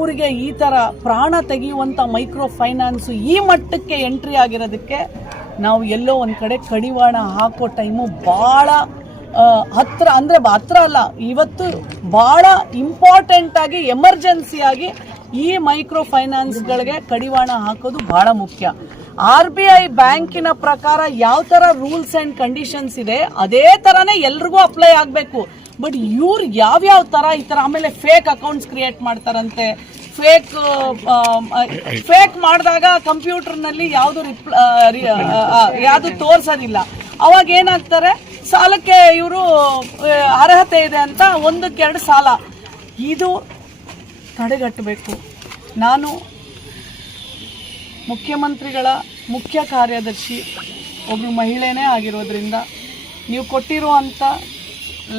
ಊರಿಗೆ ಈ ಥರ ಪ್ರಾಣ ತೆಗೆಯುವಂಥ ಮೈಕ್ರೋ ಫೈನಾನ್ಸು ಈ ಮಟ್ಟಕ್ಕೆ ಎಂಟ್ರಿ ಆಗಿರೋದಕ್ಕೆ ನಾವು ಎಲ್ಲೋ ಒಂದು ಕಡೆ ಕಡಿವಾಣ ಹಾಕೋ ಟೈಮು ಭಾಳ ಹತ್ರ ಅಲ್ಲ, ಇವತ್ತು ಭಾಳ ಇಂಪಾರ್ಟೆಂಟಾಗಿ ಎಮರ್ಜೆನ್ಸಿಯಾಗಿ ಈ ಮೈಕ್ರೋ ಫೈನಾನ್ಸ್ಗಳಿಗೆ ಕಡಿವಾಣ ಹಾಕೋದು ಭಾಳ ಮುಖ್ಯ. RBI ಬ್ಯಾಂಕಿನ ಪ್ರಕಾರ ಯಾವ ಥರ ರೂಲ್ಸ್ ಆ್ಯಂಡ್ ಕಂಡೀಷನ್ಸ್ ಇದೆ ಅದೇ ಥರನೇ ಎಲ್ರಿಗೂ ಅಪ್ಲೈ ಆಗಬೇಕು. ಬಟ್ ಇವ್ರು ಯಾವ್ಯಾವ ಥರ ಈ ಥರ ಆಮೇಲೆ ಫೇಕ್ ಅಕೌಂಟ್ಸ್ ಕ್ರಿಯೇಟ್ ಮಾಡ್ತಾರಂತೆ. ಫೇಕ್ ಮಾಡಿದಾಗ ಕಂಪ್ಯೂಟರ್ನಲ್ಲಿ ಯಾವುದು ತೋರಿಸೋದಿಲ್ಲ. ಅವಾಗ ಏನಾಗ್ತಾರೆ, ಸಾಲಕ್ಕೆ ಇವರು ಅರ್ಹತೆ ಇದೆ ಅಂತ 1-2 ಸಾಲ. ಇದು ತಡೆಗಟ್ಟಬೇಕು. ನಾನು ಮುಖ್ಯಮಂತ್ರಿಗಳ ಮುಖ್ಯ ಕಾರ್ಯದರ್ಶಿ ಒಬ್ಬರು ಮಹಿಳೆನೇ ಆಗಿರೋದ್ರಿಂದ ನೀವು ಕೊಟ್ಟಿರುವಂಥ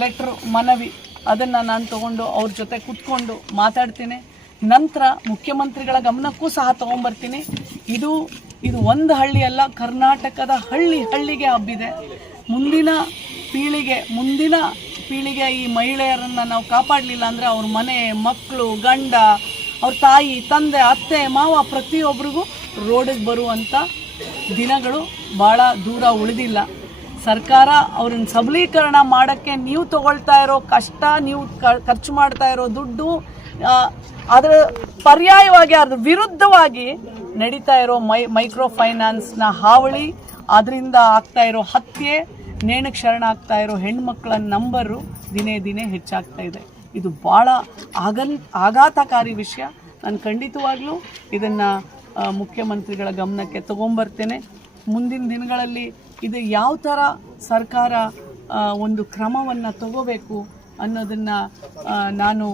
ಲೆಟ್ರ್ ಮನವಿ ಅದನ್ನು ನಾನು ತಗೊಂಡು ಅವ್ರ ಜೊತೆ ಕೂತ್ಕೊಂಡು ಮಾತಾಡ್ತೀನಿ. ನಂತರ ಮುಖ್ಯಮಂತ್ರಿಗಳ ಗಮನಕ್ಕೂ ಸಹ ತಗೊಂಡ್ಬರ್ತೀನಿ. ಇದು ಒಂದು ಹಳ್ಳಿ ಅಲ್ಲ, ಕರ್ನಾಟಕದ ಹಳ್ಳಿಗೆ ಹಬ್ಬಿದೆ. ಮುಂದಿನ ಪೀಳಿಗೆ ಈ ಮಹಿಳೆಯರನ್ನು ನಾವು ಕಾಪಾಡಲಿಲ್ಲ ಅಂದರೆ ಅವ್ರ ಮನೆ, ಮಕ್ಕಳು, ಗಂಡ, ಅವ್ರ ತಾಯಿ, ತಂದೆ, ಅತ್ತೆ, ಮಾವ ಪ್ರತಿಯೊಬ್ಬರಿಗೂ ರೋಡಿಗೆ ಬರುವಂಥ ದಿನಗಳು ಭಾಳ ದೂರ ಉಳಿದಿಲ್ಲ. ಸರ್ಕಾರ ಅವ್ರನ್ನ ಸಬಲೀಕರಣ ಮಾಡೋಕ್ಕೆ ನೀವು ತಗೊಳ್ತಾ ಇರೋ ಕಷ್ಟ, ನೀವು ಖರ್ಚು ಮಾಡ್ತಾ ಇರೋ ದುಡ್ಡು, ಅದರ ಪರ್ಯಾಯವಾಗಿ ಅದ್ರ ವಿರುದ್ಧವಾಗಿ ನಡೀತಾ ಇರೋ ಮೈಕ್ರೋ ಫೈನಾನ್ಸ್ನ ಹಾವಳಿ, ಅದರಿಂದ ಆಗ್ತಾ ಇರೋ ಹತ್ಯೆ, ನೇಣಕ್ಕೆ ಶರಣಾಗ್ತಾ ಇರೋ ಹೆಣ್ಮಕ್ಳ ನಂಬರು ದಿನೇ ಹೆಚ್ಚಾಗ್ತಾ ಇದೆ. ಇದು ಭಾಳ ಆಘಾತಕಾರಿ ವಿಷಯ. ನಾನು ಖಂಡಿತವಾಗ್ಲೂ ಇದನ್ನು ಮುಖ್ಯಮಂತ್ರಿಗಳ ಗಮನಕ್ಕೆ ತಗೊಂಬರ್ತೇನೆ. ಮುಂದಿನ ದಿನಗಳಲ್ಲಿ ಇದು ಯಾವ ಥರ ಸರ್ಕಾರ ಒಂದು ಕ್ರಮವನ್ನು ತಗೋಬೇಕು ಅನ್ನೋದನ್ನು ನಾನು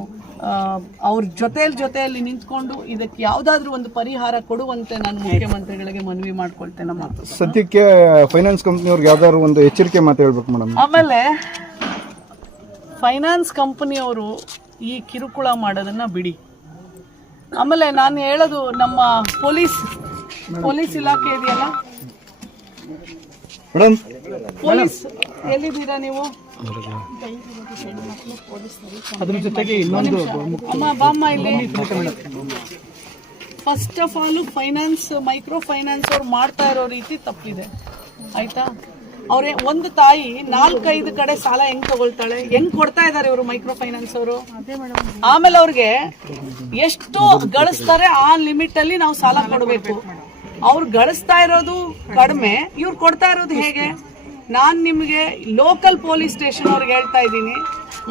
ಅವ್ರ ಜೊತೆಯಲ್ಲಿ ನಿಂತ್ಕೊಂಡು ಇದಕ್ಕೆ ಯಾವುದಾದ್ರೂ ಒಂದು ಪರಿಹಾರ ಕೊಡುವಂತೆ ನಾನು ಮುಖ್ಯಮಂತ್ರಿಗಳಿಗೆ ಮನವಿ ಮಾಡ್ಕೊಳ್ತೇನೆ. ಸದ್ಯಕ್ಕೆ ಫೈನಾನ್ಸ್ ಕಂಪ್ನಿಯವ್ರಿಗೆ ಯಾವ್ದಾದ್ರು ಒಂದು ಎಚ್ಚರಿಕೆ ಮಾತು ಹೇಳ್ಬೇಕು ಮೇಡಮ್. ಆಮೇಲೆ ಫೈನಾನ್ಸ್ ಕಂಪನಿಯವರು ಈ ಕಿರುಕುಳ ಮಾಡೋದನ್ನು ಬಿಡಿ. ಆಮೇಲೆ ನಾನು ಹೇಳೋದು, ನಮ್ಮ ಪೊಲೀಸ್ ಇಲಾಖೆ ಇದೆಯಲ್ಲ, ಪೊಲೀಸ್ ಎಲ್ಲಿದ್ದೀರಾ ನೀವು? ಅದ್ರ ಜೊತೆಗೆ ಇನ್ನೊಂದು ಬಾಮ್ಮ ಇಲ್ಲಿ. First of all micro finance ಅವ್ರು ಮಾಡ್ತಾ ಇರೋ ರೀತಿ ತಪ್ಪಿದೆ, ಆಯ್ತಾ? ಅವ್ರೆ ಒಂದು ತಾಯಿ 4-5 ಕಡೆ ಸಾಲ ಹೆಂಗ್ ತಗೊಳ್ತಾಳೆ, ಹೆಂಗ್ ಕೊಡ್ತಾ ಇದಾರೆ ಇವರು ಮೈಕ್ರೋ ಫೈನಾನ್ಸ್ ಅವರು? ಆಮೇಲೆ ಅವ್ರಿಗೆ ಎಷ್ಟು ಗಳಿಸ್ತಾರೆ ಆ ಲಿಮಿಟ್ ಅಲ್ಲಿ ನಾವು ಸಾಲ ಕೊಡಬೇಕು. ಅವ್ರು ಗಳಿಸ್ತಾ ಇರೋದು ಕಡಿಮೆ, ಇವ್ರು ಕೊಡ್ತಾ ಇರೋದು ಹೇಗೆ? ನಾನು ನಿಮಗೆ ಲೋಕಲ್ ಪೊಲೀಸ್ ಸ್ಟೇಷನ್ ಅವ್ರಿಗೆ ಹೇಳ್ತಾ ಇದ್ದೀನಿ,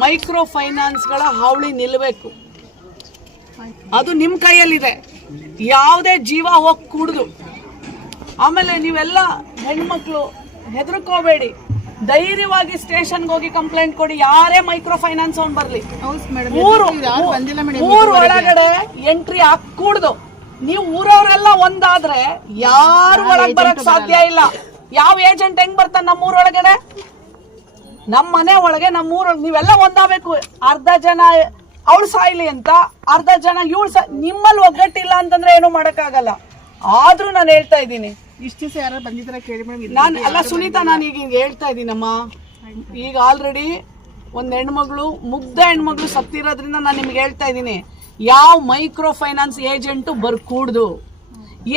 ಮೈಕ್ರೋ ಫೈನಾನ್ಸ್ಗಳ ಹಾವಳಿ ನಿಲ್ಲಬೇಕು. ಅದು ನಿಮ್ಮ ಕೈಯಲ್ಲಿದೆ. ಯಾವುದೇ ಜೀವ ಹೋಗಿ ಕೂಡುದು. ಆಮೇಲೆ ನೀವೆಲ್ಲ ಹೆಣ್ಮಕ್ಳು ಹೆದರ್ಕೋಬೇಡಿ, ಧೈರ್ಯವಾಗಿ ಸ್ಟೇಷನ್ಗೆ ಹೋಗಿ ಕಂಪ್ಲೇಂಟ್ ಕೊಡಿ. ಯಾರೇ ಮೈಕ್ರೋ ಫೈನಾನ್ಸ್ ಅವ್ನು ಬರಲಿ, ಊರ್ ಒಳಗಡೆ ಎಂಟ್ರಿ ಹಾಕೂಡ್ದು. ನೀವು ಊರವರೆಲ್ಲ ಒಂದಾದ್ರೆ ಯಾರು ಒಳಗೆ ಬರಕ್ ಸಾಧ್ಯ ಇಲ್ಲ. ಯಾವ ಏಜೆಂಟ್ ಹೆಂಗ್ ಬರ್ತಾನೆ ನಮ್ಮೂರೊಳಗಡೆ? ನಮ್ಮ ಮನೆ ಒಳಗೆ, ನಮ್ಮೂರೊಳಗೆ ನೀವೆಲ್ಲ ಒಂದಾಗಬೇಕು. ಅರ್ಧ ಜನ ಅವಳು ಸಾಯ್ಲಿ ಅಂತ, ಅರ್ಧ ಜನ ಇವಳು ನಿಮ್ಮಲ್ಲಿ ಒಗ್ಗಟ್ಟಿಲ್ಲ ಅಂತಂದ್ರೆ ಏನು ಮಾಡಕ್ಕಾಗಲ್ಲ. ಆದ್ರೂ ನಾನು ಹೇಳ್ತಾ ಇದ್ದೀನಿ, ಇಷ್ಟು ದಿವಸ ಯಾರು ಬಂದಿದ್ರೆ ಕೇಳಿ ಮೇಡಮ್. ನಾನು ಅಲ್ಲ ಸುನೀತಾ, ನಾನು ಈಗ ಹೇಳ್ತಾ ಇದ್ದೀನಮ್ಮ, ಈಗ ಆಲ್ರೆಡಿ ಒಂದು ಮುಗ್ಧ ಹೆಣ್ಮಗಳು ಸತ್ತಿರೋದ್ರಿಂದ ನಾನು ನಿಮ್ಗೆ ಹೇಳ್ತಾ ಇದ್ದೀನಿ, ಯಾವ ಮೈಕ್ರೋ ಫೈನಾನ್ಸ್ ಏಜೆಂಟು ಬರ್ಕೂಡ್ದು.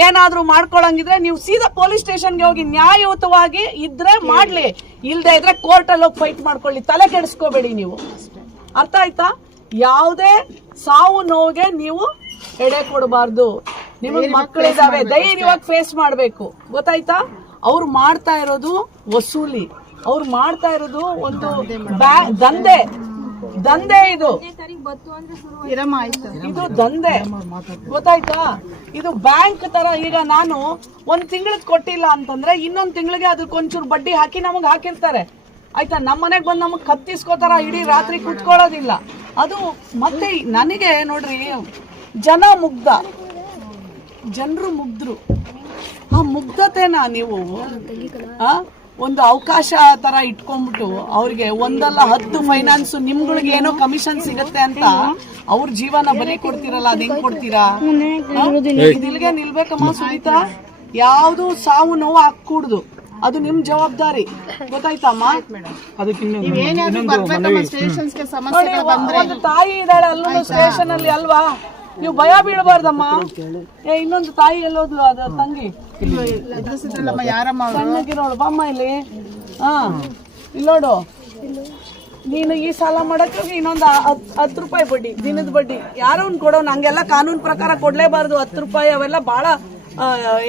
ಏನಾದ್ರೂ ಮಾಡ್ಕೊಳಂಗಿದ್ರೆ ನೀವು ಸೀದಾ ಪೊಲೀಸ್ ಸ್ಟೇಷನ್ಗೆ ಹೋಗಿ ನ್ಯಾಯಯುತವಾಗಿ ಇದ್ರೆ ಮಾಡ್ಲಿ, ಇಲ್ದೇ ಇದ್ರೆ ಕೋರ್ಟಲ್ಲಿ ಹೋಗಿ ಫೈಟ್ ಮಾಡ್ಕೊಳ್ಳಿ. ತಲೆ ಕೆಡಿಸ್ಕೋಬೇಡಿ ನೀವು, ಅರ್ಥ ಆಯ್ತಾ? ಯಾವುದೇ ಸಾವು ನೋವಿಗೆ ನೀವು ಎಡೆ ಕೊಡಬಾರ್ದು. ನಿಮಗೆ ಮಕ್ಕಳಿದಾವೆ, ಧೈರ್ಯವಾಗಿ ಫೇಸ್ ಮಾಡಬೇಕು, ಗೊತ್ತಾಯ್ತಾ? ಅವ್ರು ಮಾಡ್ತಾ ಇರೋದು ವಸೂಲಿ, ಅವ್ರು ಮಾಡ್ತಾ ಇರೋದು ಒಂದು ದಂಧೆ. ಇದು ದಂಧೆ, ಗೊತ್ತಾಯ್ತಾ? ಇದು ಬ್ಯಾಂಕ್ ತರ. ಈಗ ನಾನು 1 ತಿಂಗಳಿಗೆ ಕೊಟ್ಟಿಲ್ಲ ಅಂತಂದ್ರೆ ಇನ್ನೊಂದು ತಿಂಗಳಿಗೆ ಅದಕ್ಕೆ ಒಂಚೂರು ಬಡ್ಡಿ ಹಾಕಿ ನಮಗ್ ಹಾಕಿರ್ತಾರೆ, ಆಯ್ತಾ? ನಮ್ಮ ಮನೆಗೆ ಬಂದು ನಮಗ್ ಕತ್ತಿಸ್ಕೋತಾರ, ಇಡೀ ರಾತ್ರಿ ಕುತ್ಕೊಳ್ಳೋದಿಲ್ಲ. ಅದು ಮತ್ತೆ ನನಗೆ ನೋಡ್ರಿ, ಜನರು ಮುಗ್ಧರು. ಆ ಮುಗ್ಧತೆನ ನೀವು ಒಂದು ಅವಕಾಶ ತರ ಇಟ್ಕೊಂಡ್ಬಿಟ್ಟು ಅವ್ರಿಗೆ 1-10 ಫೈನಾನ್ಸ್ ನಿಮ್ಗಳಿಗೆ ಏನೋ ಕಮಿಷನ್ ಸಿಗತ್ತೆ ಅಂತ ಅವ್ರ ಜೀವನ ಬಲಿ ಕೊಡ್ತೀರಲ್ಲ, ಅದ್ ಹೆಂಗ್ ಕೊಡ್ತೀರಾ? ಇಲ್ಲಿಗೆ ನಿಲ್ಬೇಕಮ್ಮ ಸುನೀತಾ. ಯಾವ್ದು ಸಾವು ನೋವು ಹಾಕೂಡ್ದು, ಅದು ನಿಮ್ ಜವಾಬ್ದಾರಿ, ಗೊತ್ತಾಯ್ತಮ್ಮ? ಒಂದು ತಾಯಿ ಇದ್ದಾಳೆ ಅಲ್ಲೂ ಸ್ಟೇಷನ್ ಅಲ್ಲಿ ಅಲ್ವಾ? ನೀವು ಭಯ ಬೀಳಬಾರ್ದಮ್ಮ. ಇನ್ನೊಂದು ತಾಯಿ ಎಲ್ಲೋದ್ಲು ಅದ ತಂಗಿ ಎದುರಿಸಿದ್ರಲ್ಲಮ್ಮ ಯಾರಮ್ಮ ಅವರು? ಸಣ್ಣಗಿರೋಳು ಬಾಮ್ಮ ಇಲ್ಲಿ. ಹಾ ಇಲ್ಲಿ ನೋಡು, ನೀನು ಈ ಸಾಲ ಮಾಡಕ್ಕೆ ಇನ್ನೊಂದು 10 ರೂಪಾಯಿ ಬಡ್ಡಿ, ದಿನದ ಬಡ್ಡಿ ಯಾರೋ ಒಂದು ಕೊಡೋನು. ಹಂಗೆಲ್ಲ ಕಾನೂನು ಪ್ರಕಾರ ಕೊಡ್ಲೇಬಾರ್ದು. 10 ರೂಪಾಯಿ ಅವೆಲ್ಲ ಬಹಳ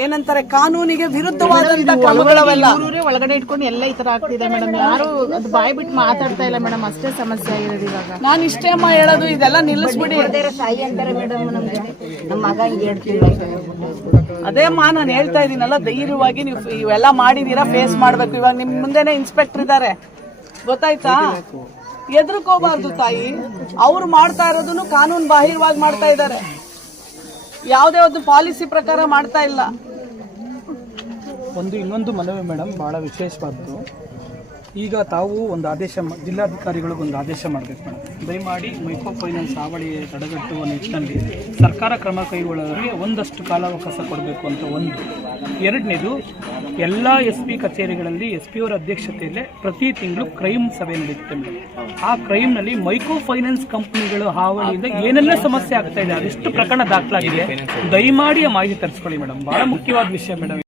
ಏನಂತಾರೆ, ಕಾನೂನಿಗೆ ವಿರುದ್ಧವಾದಂತ ಕ್ರಮಗಳವೆಲ್ಲ. ಇವರೇ ಒಳಗಡೆ ಇಟ್ಕೊಂಡು ಎಲ್ಲ ಈ ತರ ಆಗ್ತಿದೆ ಮೇಡಮ್. ಯಾರು ಅದು ಬಾಯ್ ಬಿಟ್ಟು ಮಾತಾಡ್ತಾ ಇಲ್ಲ ಮೇಡಮ್. ಅಷ್ಟೇ ಸಮಸ್ಯೆ ಆಗಿರೋದು ಇವಾಗ. ನಾನು ಇಷ್ಟೇ ಅಮ್ಮ ಹೇಳೋದು, ಇದೆಲ್ಲ ನಿಲ್ಲಿಸ್ಬಿಡಿ. ಅದೇ ಅಮ್ಮ ನಾನು ಹೇಳ್ತಾ ಇದೀನಲ್ಲ, ಧೈರ್ಯವಾಗಿ ನೀವು ಇವೆಲ್ಲ ಮಾಡಿದೀರಾ, ಫೇಸ್ ಮಾಡ್ಬೇಕು. ಇವಾಗ ನಿಮ್ ಮುಂದೆನೆ ಇನ್ಸ್ಪೆಕ್ಟರ್ ಇದ್ದಾರೆ, ಗೊತ್ತಾಯ್ತಾ? ಎದ್ರಕೋಬಾರ್ದು ತಾಯಿ. ಅವ್ರು ಮಾಡ್ತಾ ಇರೋದನ್ನು ಕಾನೂನು ಬಾಹಿರವಾಗಿ ಮಾಡ್ತಾ ಇದ್ದಾರೆ, ಯಾವುದೇ ಒಂದು ಪಾಲಿಸಿ ಪ್ರಕಾರ ಮಾಡ್ತಾ ಇಲ್ಲ. ಇನ್ನೊಂದು ಮನವಿ ಮೇಡಮ್, ಭಾಳ ವಿಶೇಷವಾದ್ದು. ಈಗ ತಾವು ಒಂದು ಆದೇಶ, ಜಿಲ್ಲಾಧಿಕಾರಿಗಳಿಗೆ ಒಂದು ಆದೇಶ ಮಾಡಬೇಕು ಮೇಡಮ್. ದಯಮಾಡಿ ಮೈಕ್ರೋ ಫೈನಾನ್ಸ್ ಹಾವಳಿ ತಡೆಗಟ್ಟುವ ನಿಟ್ಟಿನಲ್ಲಿ ಸರ್ಕಾರ ಕ್ರಮ ಕೈಗೊಳ್ಳೋರಿಗೆ ಒಂದಷ್ಟು ಕಾಲಾವಕಾಶ ಕೊಡಬೇಕು ಅಂತ ಒಂದು. ಎರಡನೇದು, ಎಲ್ಲ SP ಕಚೇರಿಗಳಲ್ಲಿ SP ಅವರ ಅಧ್ಯಕ್ಷತೆಯಲ್ಲೇ ಪ್ರತಿ ತಿಂಗಳು ಕ್ರೈಮ್ ಸಭೆ ನಡೆಯುತ್ತೆ ಮೇಡಮ್. ಆ ಕ್ರೈಮ್ನಲ್ಲಿ ಮೈಕ್ರೋ ಫೈನಾನ್ಸ್ ಕಂಪನಿಗಳು ಹಾವಳಿಯಿಂದ ಏನೆಲ್ಲ ಸಮಸ್ಯೆ ಆಗ್ತಾ ಇದೆ, ಅದೆಷ್ಟು ಪ್ರಕರಣ ದಾಖಲಾಗಿದೆ, ದಯಮಾಡಿ ಆ ಮಾಹಿತಿ ತರಿಸ್ಕೊಳ್ಳಿ ಮೇಡಮ್. ಭಾಳ ಮುಖ್ಯವಾದ ವಿಷಯ ಮೇಡಮ್.